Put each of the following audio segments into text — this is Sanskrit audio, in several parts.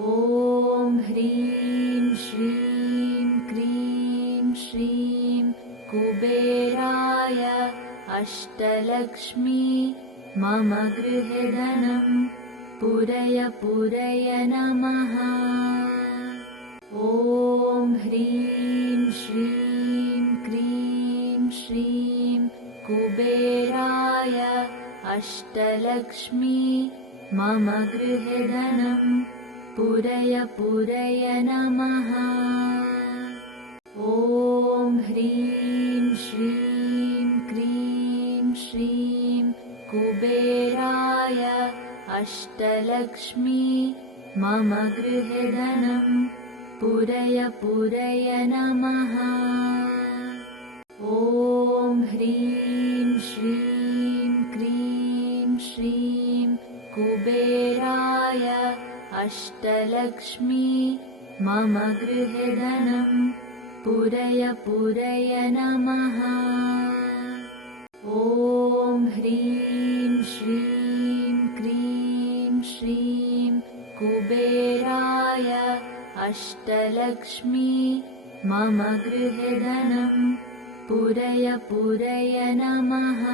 ॐ ह्रीं श्रीं क्रीं श्रीं कुबेराय अष्टलक्ष्मी मम गृहे धनं पूरय पूरय नमः। ॐ ह्रीं श्रीं क्रीं श्रीं कुबेराय अष्टलक्ष्मी मम गृहे धनं पूरय पूरय नमः। ॐ ह्रीं श्रीं क्रीं श्रीं कुबेराय अष्टलक्ष्मी मम गृहे धनं पूरय पूरय नमः। ॐ ह्रीं श्रीं क्रीं श्रीं कुबेराय अष्टलक्ष्मी मम गृहे धनं पूरय पूरय नमः। ॐ ह्रीं श्रीं क्रीं श्रीं कुबेराय अष्टलक्ष्मी मम गृहे धनं पूरय पूरय नमः।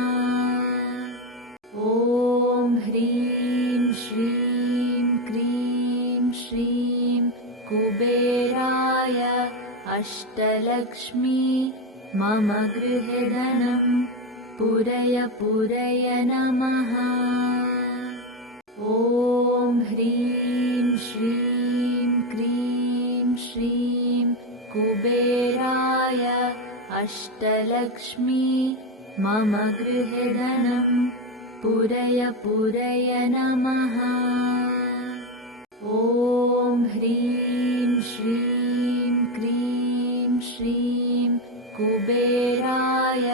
ॐ ह्रीं श्रीं क्रीं श्रीं कुबेराय अष्टलक्ष्मी मम गृहे धनं पूरय पूरय नमः। ॐ ह्रीं श्रीं क्रीं श्रीं कुबेराय अष्टलक्ष्मी मम गृहे धनं पूरय पूरय नमः। ॐ ह्रीं श्रीं क्रीं श्रीं कुबेराय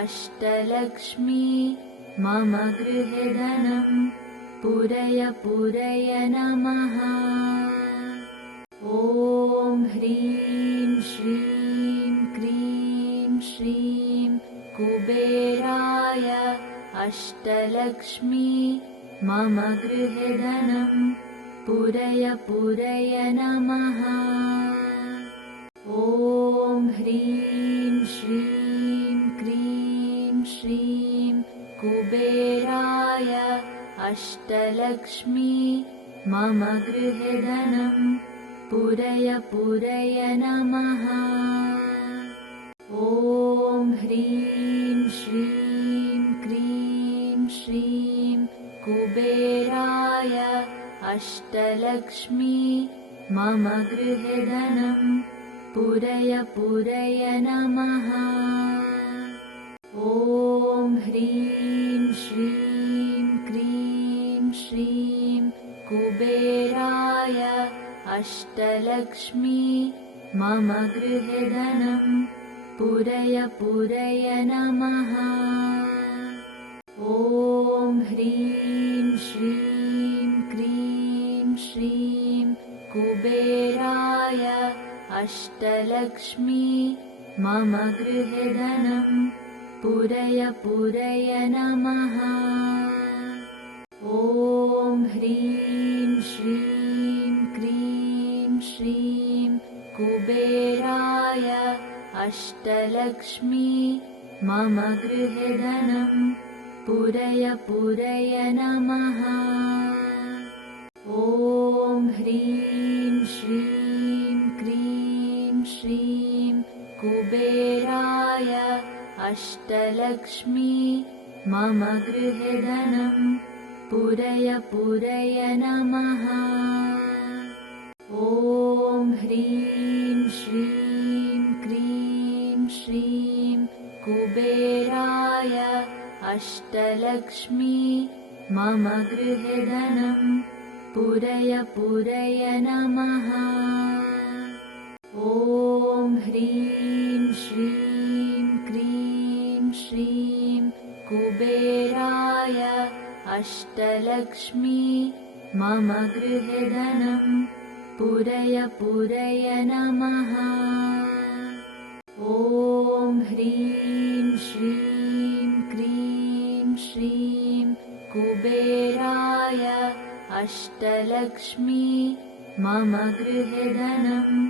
अष्टलक्ष्मी मम गृहे धनं पूरय पूरय नमः। ॐ ह्रीं श्रीं क्रीं श्रीं कुबेराय अष्टलक्ष्मी मम गृहे धनं पूरय पूरय नमः। ॐ ह्रीं श्रीं क्रीं श्रीं कुबेराय अष्टलक्ष्मी मम गृहे धनं पूरय पूरय नमः। ॐ ह्रीं श्रीं क्रीं श्रीं कुबेराय अष्टलक्ष्मी मम गृहे धनं पूरय पूरय नमः। ॐ ह्रीं श्रीं क्रीं श्रीं कुबेराय अष्टलक्ष्मी मम गृहे धनं पूरय पूरय नमः। ॐ ह्रीं श्रीं क्रीं श्रीं कुबेराय अष्टलक्ष्मी मम गृहे धनं पूरय पूरय नमः। ॐ ह्रीं श्रीं क्रीं श्रीं कुबेराय अष्टलक्ष्मी मम गृहे धनं पूरय पूरय नमः। ॐ ह्रीं श्रीं क्रीं श्रीं कुबेराय अष्टलक्ष्मी मम गृहे धनं पूरय पूरय नमः। ॐ ह्रीं श्रीं क्रीं श्रीं कुबेराय अष्टलक्ष्मी मम गृहे धनं पूरय पूरय नमः। ॐ ह्रीं श्रीं क्रीं श्रीं कुबेराय अष्टलक्ष्मी मम गृहे धनं पूरय पूरय नमः। ॐ ह्रीं श्रीं क्रीं श्रीं कुबेराय अष्टलक्ष्मी मम गृहे धनं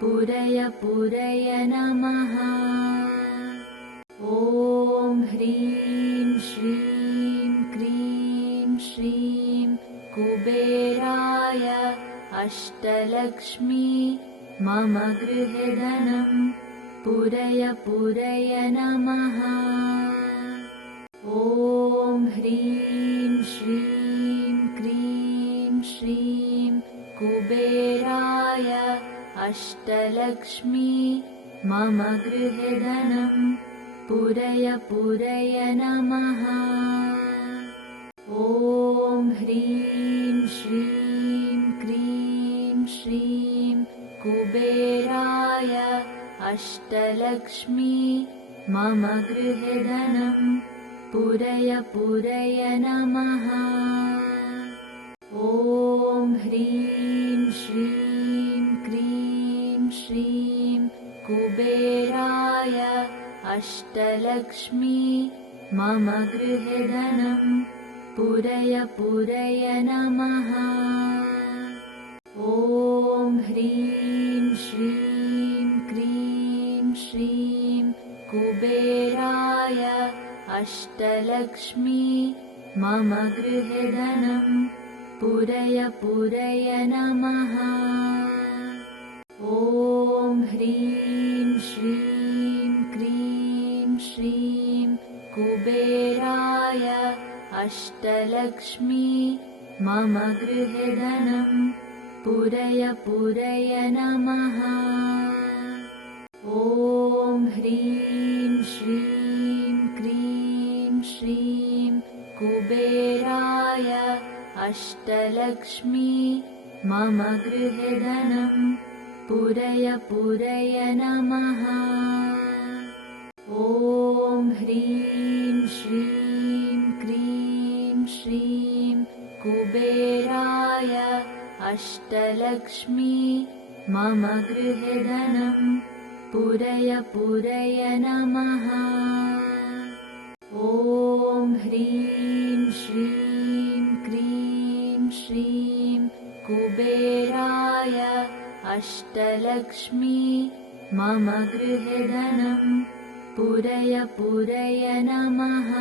पूरय पूरय नमः। ॐ ह्रीं श्रीं क्रीं श्रीं कुबेराय अष्टलक्ष्मी मम गृहे धनं पूरय पूरय नमः। ॐ ह्रीं श्रीं क्रीं श्रीं कुबेराय अष्टलक्ष्मी मम गृहे धनं पूरय पूरय नमः। ॐ ह्रीं श्रीं क्रीं श्रीं कुबेराय अष्टलक्ष्मी मम गृहे धनं पूरय पूरय नमः। ॐ ह्रीं श्रीं क्रीं श्रीं कुबेराय अष्टलक्ष्मी मम गृहे धनं पूरय पूरय नमः। ॐ ह्रीं श्रीं क्रीं श्रीं कुबेराय अष्टलक्ष्मी मम गृहे धनं पूरय पूरय नमः। ॐ ह्रीं श्रीं क्रीं श्रीं कुबेराय अष्टलक्ष्मी मम गृहे धनं पूरय पूरय नमः। ॐ ह्रीं श्रीं क्रीं श्रीं कुबेराय अष्टलक्ष्मी मम गृहे धनं पूरय पूरय नमः। ॐ ह्रीं श्रीं क्रीं श्रीं कुबेराय अष्टलक्ष्मी मम गृहे धनं पूरय पूरय नमः। ॐ ह्रीं श्रीं क्रीं श्रीं कुबेराय अष्टलक्ष्मी मम गृहे धनं पूरय पूरय नमः।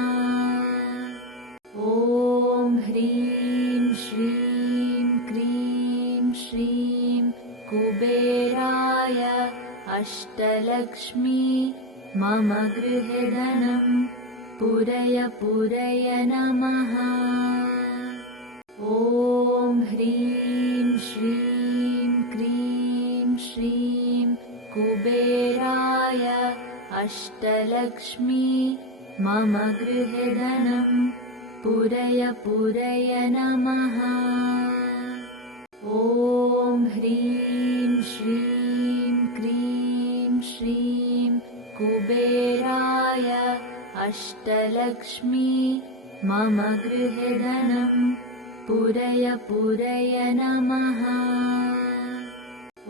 ॐ ह्रीं श्रीं क्रीं श्रीं कुबेराय अष्टलक्ष्मी मम गृहे धनं पूरय पूरय नमः। ॐ ह्रीं श्रीं क्रीं श्रीं कुबेराय अष्टलक्ष्मी मम गृहे धनं पूरय पूरय नमः। ॐ ह्रीं श्रीं क्रीं श्रीं कुबेराय अष्टलक्ष्मी मम गृहे धनं पूरय पूरय नमः।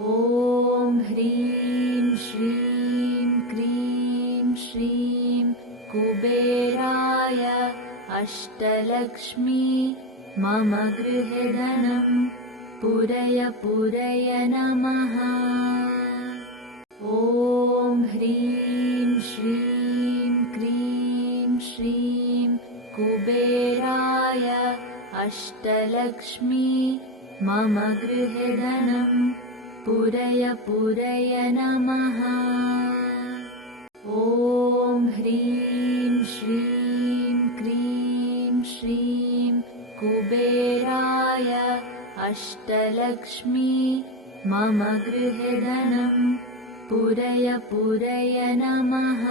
ॐ ह्रीं श्रीं क्रीं श्रीं कुबेराय अष्टलक्ष्मी मम गृहे धनं पूरय पूरय नमः। ॐ ह्रीं श्रीं क्रीं श्रीं कुबेराय अष्टलक्ष्मी मम गृहे धनं पूरय पूरय नमः। ॐ ह्रीं श्रीं क्रीं श्रीं कुबेराय अष्टलक्ष्मी मम गृहे धनं पूरय पूरय नमः।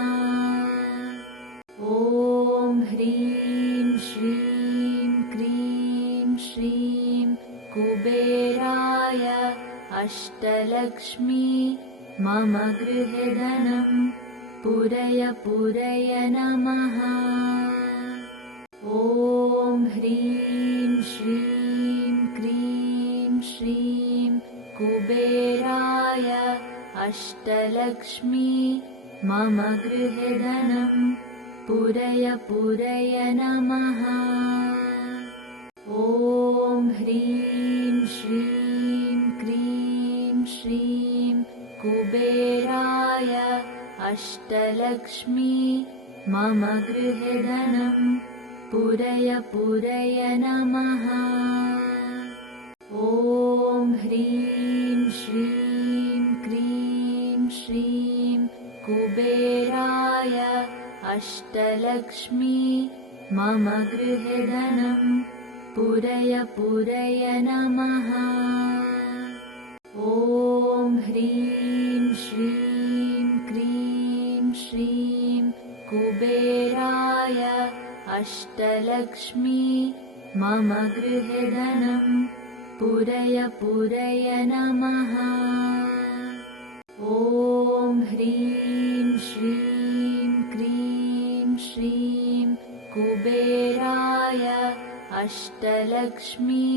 ॐ ह्रीं श्रीं क्रीं श्रीं कुबेराय अष्टलक्ष्मी मम गृहे धनं पूरय पूरय नमः। ॐ ह्रीं श्रीं क्रीं श्रीं कुबेराय अष्टलक्ष्मी मम गृहे धनं पूरय पूरय नमः। ॐ ह्रीं श्रीं कुबेराय अष्टलक्ष्मी मम गृहे धनं पूरय पूरय नमः। ॐ ह्रीं श्रीं क्रीं श्रीं कुबेराय अष्टलक्ष्मी मम गृहे धनं पूरय पूरय नमः। ॐ ह्रीं श्रीं क्रीं श्रीं कुबेराय अष्टलक्ष्मी मम गृहे धनं पूरय पूरय नमः। ॐ ह्रीं श्रीं क्रीं श्रीं कुबेराय अष्टलक्ष्मी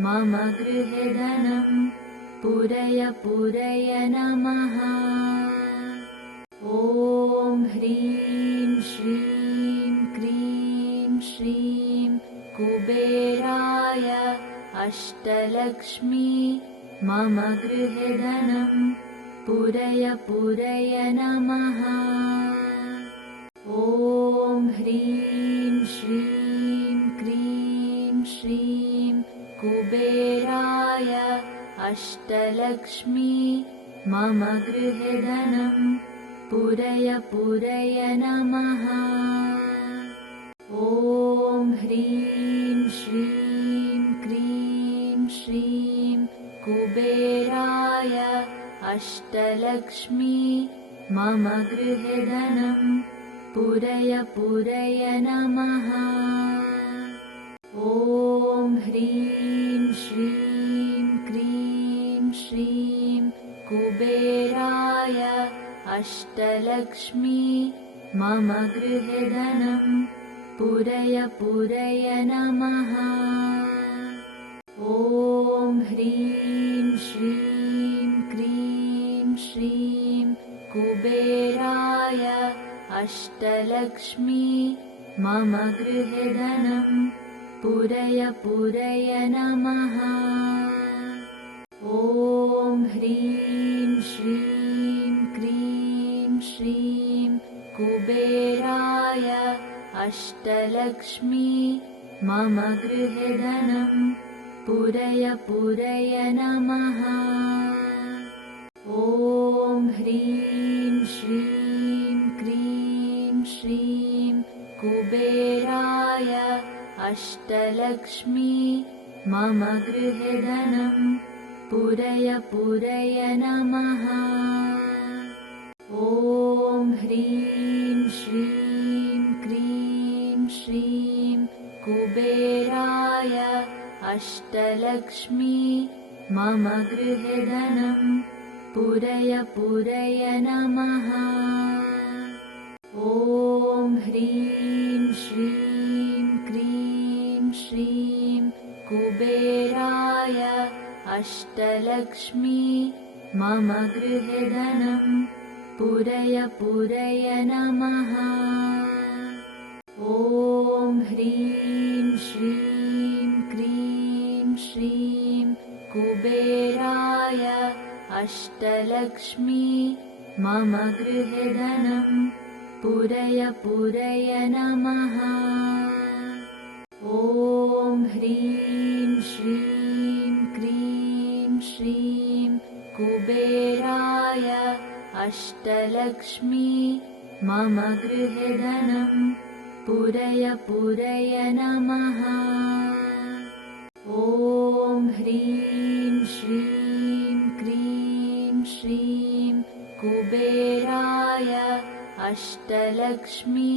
मम गृहे धनं पूरय पूरय नमः। ॐ ह्रीं श्रीं क्रीं श्रीं कुबेराय अष्टलक्ष्मी मम गृहे धनं पूरय पूरय नमः। ॐ ह्रीं श्रीं क्रीं श्रीं कुबेराय अष्टलक्ष्मी मम गृहे धनं पूरय पूरय नमः। ॐ ह्रीं श्रीं क्रीं श्रीं कुबेराय अष्टलक्ष्मी मम गृहे धनं पूरय पूरय नमः। ॐ ह्रीं श्रीं क्रीं श्रीं कुबेराय अष्टलक्ष्मी मम गृहे धनं पूरय पूरय नमः। ॐ ह्रीं श्रीं क्रीं श्रीं कुबेराय अष्टलक्ष्मी मम गृहे धनं पूरय पूरय नमः। ॐ ह्रीं श्रीं क्रीं श्रीं कुबेराय अष्टलक्ष्मी मम गृहे धनं पूरय पूरय नमः। ॐ ह्रीं श्रीं क्रीं श्रीं कुबेराय अष्टलक्ष्मी मम गृहे धनं पूरय पूरय नमः। ॐ ह्रीं श्रीं क्रीं श्रीं कुबेराय अष्टलक्ष्मी मम गृहे धनं पूरय पूरय नमः। ॐ ह्रीं श्रीं क्रीं श्रीं कुबेराय अष्टलक्ष्मी मम गृहे धनं पूरय पूरय नमः। ॐ ह्रीं श्रीं क्रीं श्रीं कुबेराय अष्टलक्ष्मी मम गृहे धनं पूरय पूरय नमः। ॐ ह्रीं श्रीं क्रीं श्रीं कुबेराय अष्टलक्ष्मी मम गृहे धनं पूरय पूरय नमः। ॐ ह्रीं श्रीं क्रीं श्रीं कुबेराय अष्टलक्ष्मी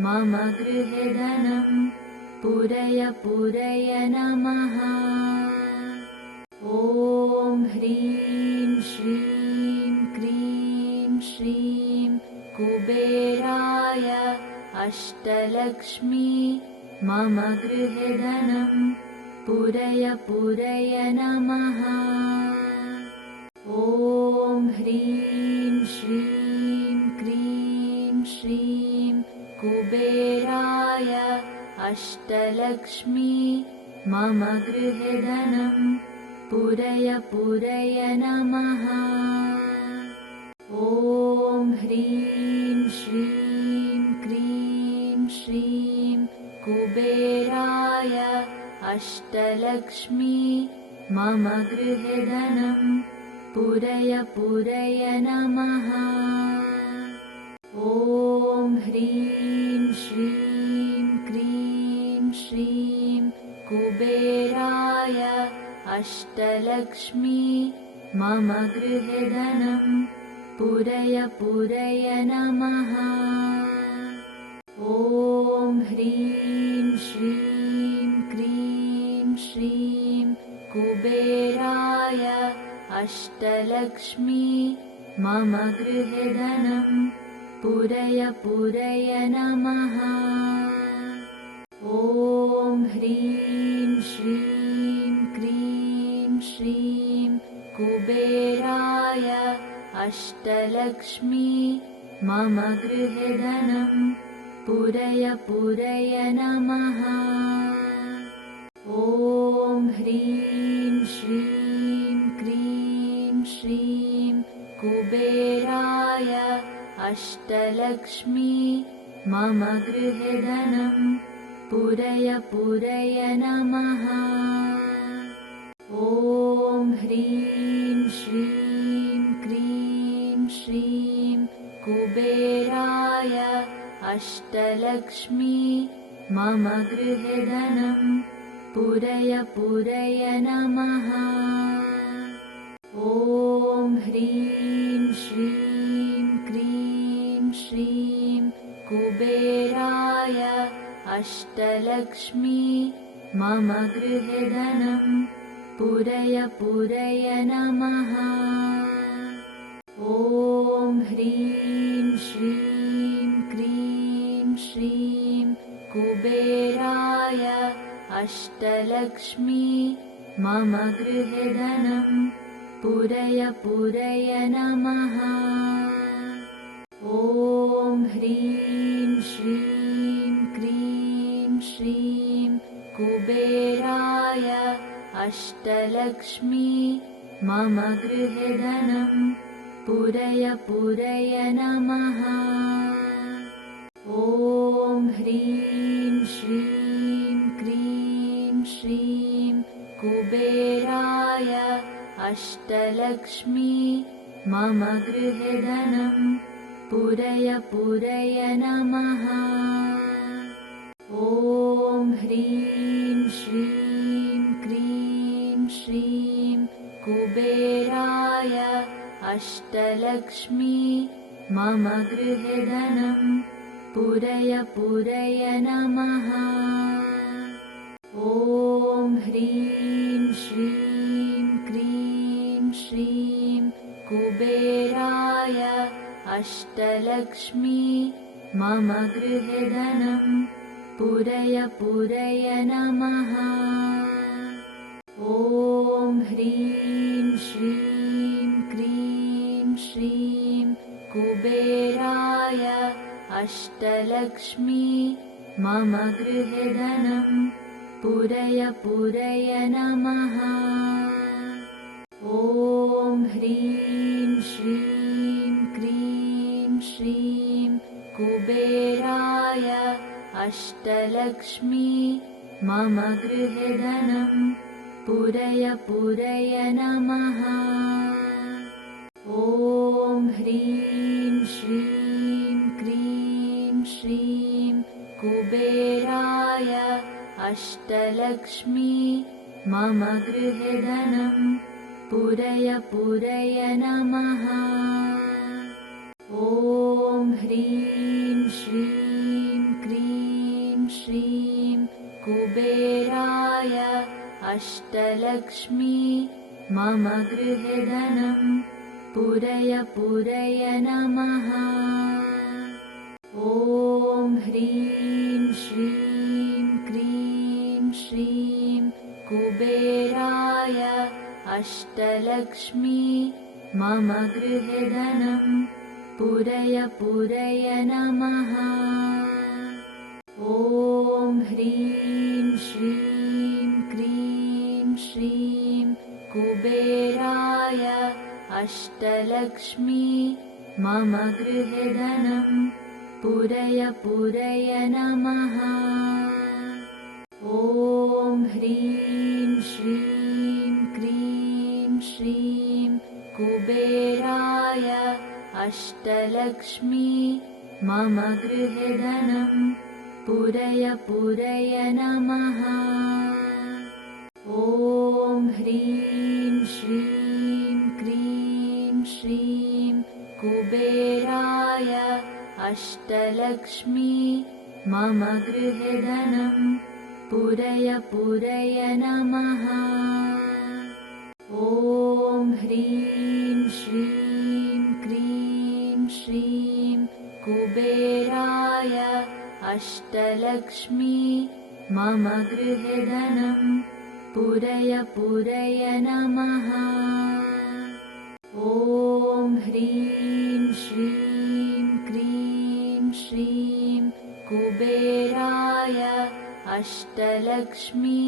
मम गृहे धनं पूरय पूरय नमः। ॐ ह्रीं श्रीं क्रीं श्रीं कुबेराय अष्टलक्ष्मी मम गृहे धनं पूरय पूरय नमः। ॐ ह्रीं श्रीं क्रीं श्रीं कुबेराय अष्टलक्ष्मी मम गृहे धनं पूरय पूरय नमः। ॐ ह्रीं श्रीं क्रीं श्रीं कुबेराय अष्टलक्ष्मी मम गृहे धनं पूरय पूरय नमः। ॐ ह्रीं श्रीं क्रीं श्रीं कुबेराय अष्टलक्ष्मी मम गृहे धनं पूरय पूरय नमः। ॐ ह्रीं श्रीं क्रीं श्रीं कुबेराय अष्टलक्ष्मी मम गृहे धनं पूरय पूरय नमः। ॐ ह्रीं श्रीं क्रीं श्रीं कुबेराय अष्टलक्ष्मी मम गृहे धनं पूरय पूरय नमः। ॐ ह्रीं श्रीं क्रीं श्रीं कुबेराय अष्टलक्ष्मी मम गृहे धनं पूरय पूरय नमः। ॐ ह्रीं श्रीं क्रीं श्रीं कुबेराय अष्टलक्ष्मी मम गृहे धनं पूरय पूरय नमः। ॐ ह्रीं श्रीं क्रीं श्रीं कुबेराय अष्टलक्ष्मी मम गृहे धनं पूरय पूरय नमः। ॐ ह्रीं श्रीं क्रीं श्रीं कुबेराय अष्टलक्ष्मी मम गृहे धनं पूरय पूरय नमः। ॐ ह्रीं श्रीं क्रीं श्रीं कुबेराय अष्टलक्ष्मी मम गृहे धनं पूरय पूरय नमः। ॐ ह्रीं श्रीं क्रीं श्रीं कुबेराय अष्टलक्ष्मी मम गृहे धनं पूरय पूरय नमः। ॐ ह्रीं श्रीं क्रीं श्रीं कुबेराय अष्टलक्ष्मी मम गृहे धनं पूरय पूरय नमः। ॐ ह्रीं श्रीं क्रीं श्रीं कुबेराय अष्टलक्ष्मी मम गृहे धनं पूरय पूरय नमः। ॐ ह्रीं श्रीं क्रीं श्रीं कुबेराय अष्टलक्ष्मी मम गृहे धनं पूरय पूरय नमः। ॐ ह्रीं श्रीं क्रीं श्रीं कुबेराय अष्टलक्ष्मी मम गृहे धनं पूरय पूरय नमः। ॐ ह्रीं श्रीं क्रीं श्रीं कुबेराय अष्टलक्ष्मी मम गृहे धनं पूरय पूरय नमः। ॐ ह्रीं श्रीं क्रीं श्रीं कुबेराय अष्टलक्ष्मी मम गृहे धनं पूरय पूरय नमः। ॐ ह्रीं श्रीं क्रीं श्रीं कुबेराय अष्टलक्ष्मी मम गृहे धनं पूरय पूरय नमः। ॐ ह्रीं श्रीं क्रीं श्रीं कुबेराय अष्टलक्ष्मी मम गृहे धनं पूरय पूरय नमः। ॐ ह्रीं श्रीं क्रीं श्रीं कुबेराय अष्टलक्ष्मी मम गृहे धनं पूरय पूरय नमः। ॐ ह्रीं श्रीं क्रीं श्रीं कुबेराय अष्टलक्ष्मी मम गृहे धनं पूरय पूरय नमः। ॐ ह्रीं श्रीं क्रीं श्रीं कुबेराय अष्टलक्ष्मी मम गृहे धनं पूरय पूरय नमः। ॐ ह्रीं श्रीं क्रीं श्रीं कुबेराय अष्टलक्ष्मी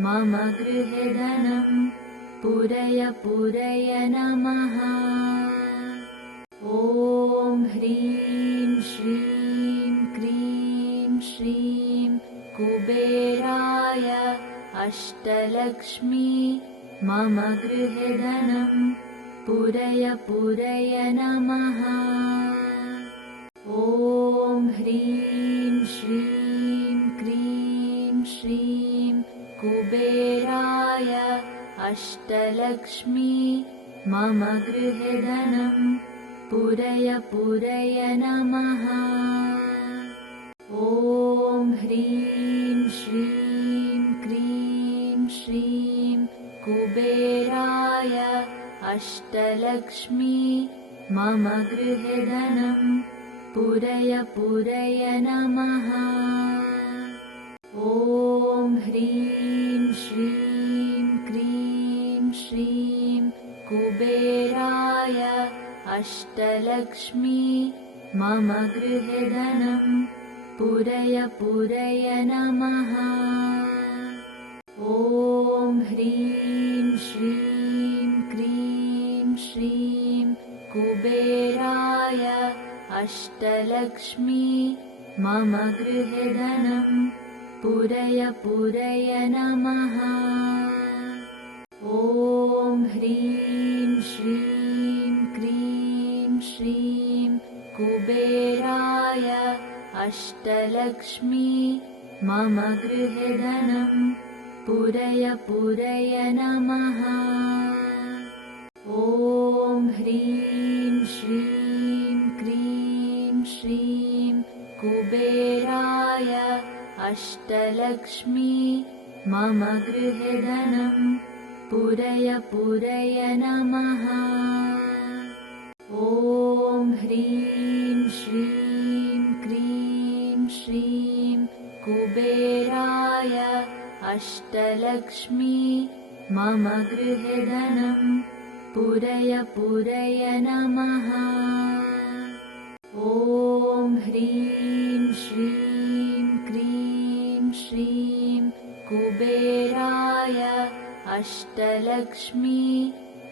मम गृहे धनं पूरय पूरय नमः। ॐ ह्रीं श्रीं क्रीं श्रीं कुबेराय अष्टलक्ष्मी मम गृहे धनं पूरय पूरय नमः। ॐ ह्रीं श्रीं क्रीं श्रीं कुबेराय अष्टलक्ष्मी मम गृहे धनं पूरय पूरय नमः। ॐ ह्रीं श्रीं क्रीं श्रीं कुबेराय अष्टलक्ष्मी मम गृहे धनं पूरय पूरय नमः। ॐ ह्रीं श्रीं क्रीं श्रीं कुबेराय अष्टलक्ष्मी मम गृहे धनं पूरय पूरय नमः। ॐ ह्रीं श्रीं क्रीं श्रीं कुबेराय अष्टलक्ष्मी मम गृहे धनं पूरय पूरय नमः। ॐ ह्रीं श्रीं क्रीं श्रीं कुबेराय अष्टलक्ष्मी मम गृहे धनं पूरय पूरय नमः। ॐ ह्रीं श्रीं क्रीं श्रीं कुबेराय अष्टलक्ष्मी मम गृहे धनं पूरय पूरय नमः। ॐ ह्रीं श्रीं क्रीं श्रीं कुबेराय अष्टलक्ष्मी मम गृहे धनं पूरय पूरय नमः। ॐ ह्रीं श्रीं क्रीं श्रीं कुबेराय अष्टलक्ष्मी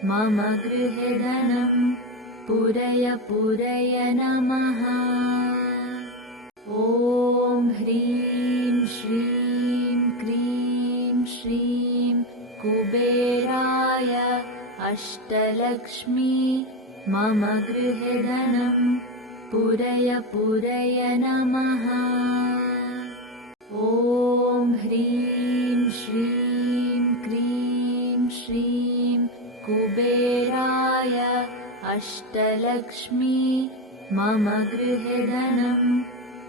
मम गृहे धनं पूरय पूरय नमः। ॐ ह्रीं श्रीं क्रीं श्रीं कुबेराय अष्टलक्ष्मी मम गृहे धनं पूरय पूरय नमः। ॐ ह्रीं श्रीं क्रीं श्रीं कुबेराय अष्टलक्ष्मी मम गृहे धनं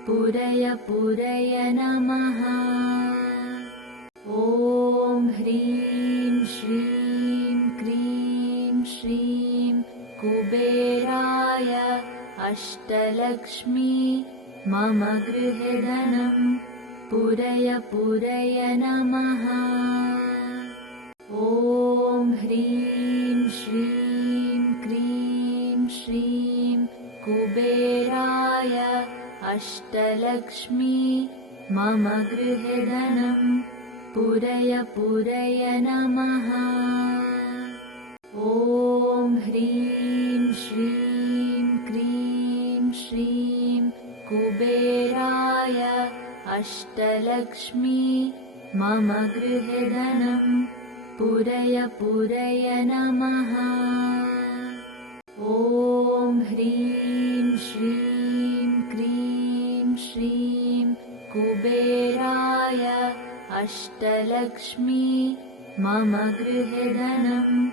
पूरय पूरय नमः। ॐ ह्रीं श्रीं क्रीं श्रीं कुबेराय अष्टलक्ष्मी मम गृहे धनं पूरय पूरय नमः। ॐ ह्रीं श्रीं क्रीं श्रीं कुबेराय अष्टलक्ष्मी मम गृहे धनं पूरय पूरय नमः। ॐ ह्रीं श्रीं अष्टलक्ष्मी मम गृहे धनं पूरय पूरय नमः। ॐ ह्रीं श्रीं क्रीं श्रीं कुबेराय अष्टलक्ष्मी मम गृहे धनं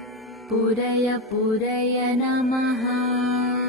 पूरय पूरय नमः।